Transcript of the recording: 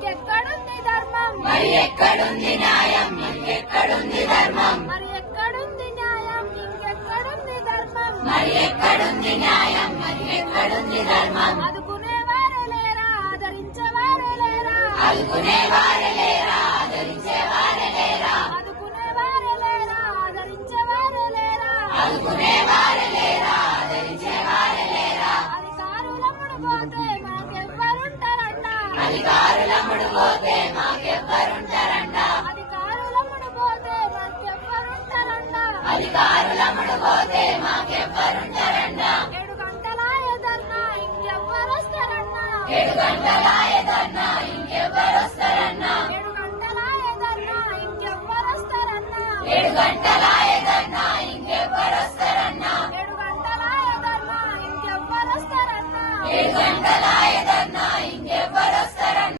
ఇంకెక్కడుంది ధర్మం, మరి ఎక్కడుంది న్యాయం, ఇంకెక్కడుంది ధర్మం, మరి ఎక్కడుంది న్యాయం, ఇంకెక్కడుంది ధర్మం, మరి ఎక్కడుంది న్యాయం, మరి ఎక్కడుంది ధర్మం, ఆదుకునేవారు లేరా, ఆదరించేవారు లేరా, ఆదుకునేవారు లేరా, ఆదరించేవారు లేరా, ఆదుకునేవారు లేరా, ఆదరించేవారు లేరా, ఆదుకునేవారు లేరా, ఆదరించేవారు లేరా, అధికారులమ్ముడు పోతే మాకెవ్వరుంటారంట, అధికారులమ్ముడు పోతే మాకెవ్వరుంటారంట, అధికారులమ్ముడు పోతే మాకెవ్వరుంటారంట, అధికారులమ్ముడు పోతే మాకెవ్వరుంటారంట, 7 గంటలాయ ధర్నా ఇంకెవ్వరొస్తారన్నా, 7 గంటలాయ ధర్నా